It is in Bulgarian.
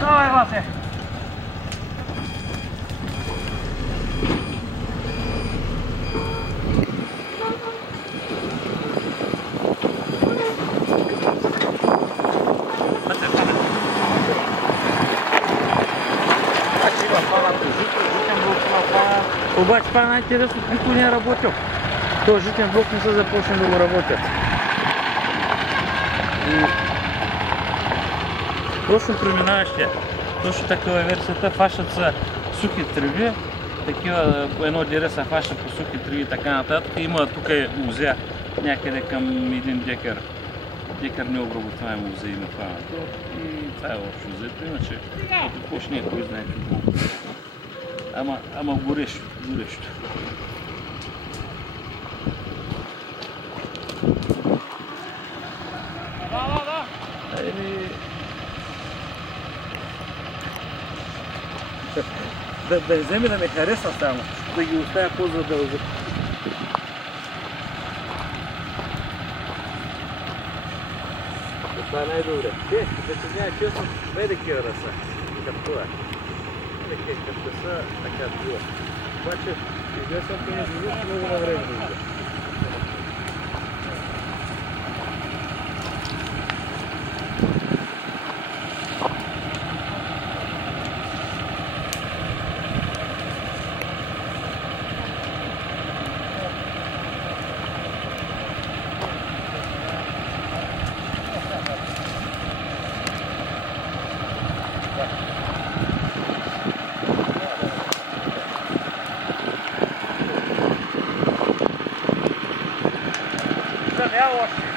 Давай, Вася. Обаче това е най-интересно, никой не е работил. Този житен блок не са започнали да го работят. И точно преминаващия, точно такава версията, фащат са сухи треви, такива, едно дере се фаща по сухи треви и така нататък. Има тук лузя някъде към 1 декар. Декар необработваемо лузя има хванато и това е общо взето, иначе какво ще не е, кой знае какво. Ама горещо, горещо. Да вземе да ме хареса само, да ги оставя по-задължа. Това е най-добре. Да се няма честно, бе такива раса. Като това. Като са така това. Обаче, известно, че не живиш много на време. Yeah,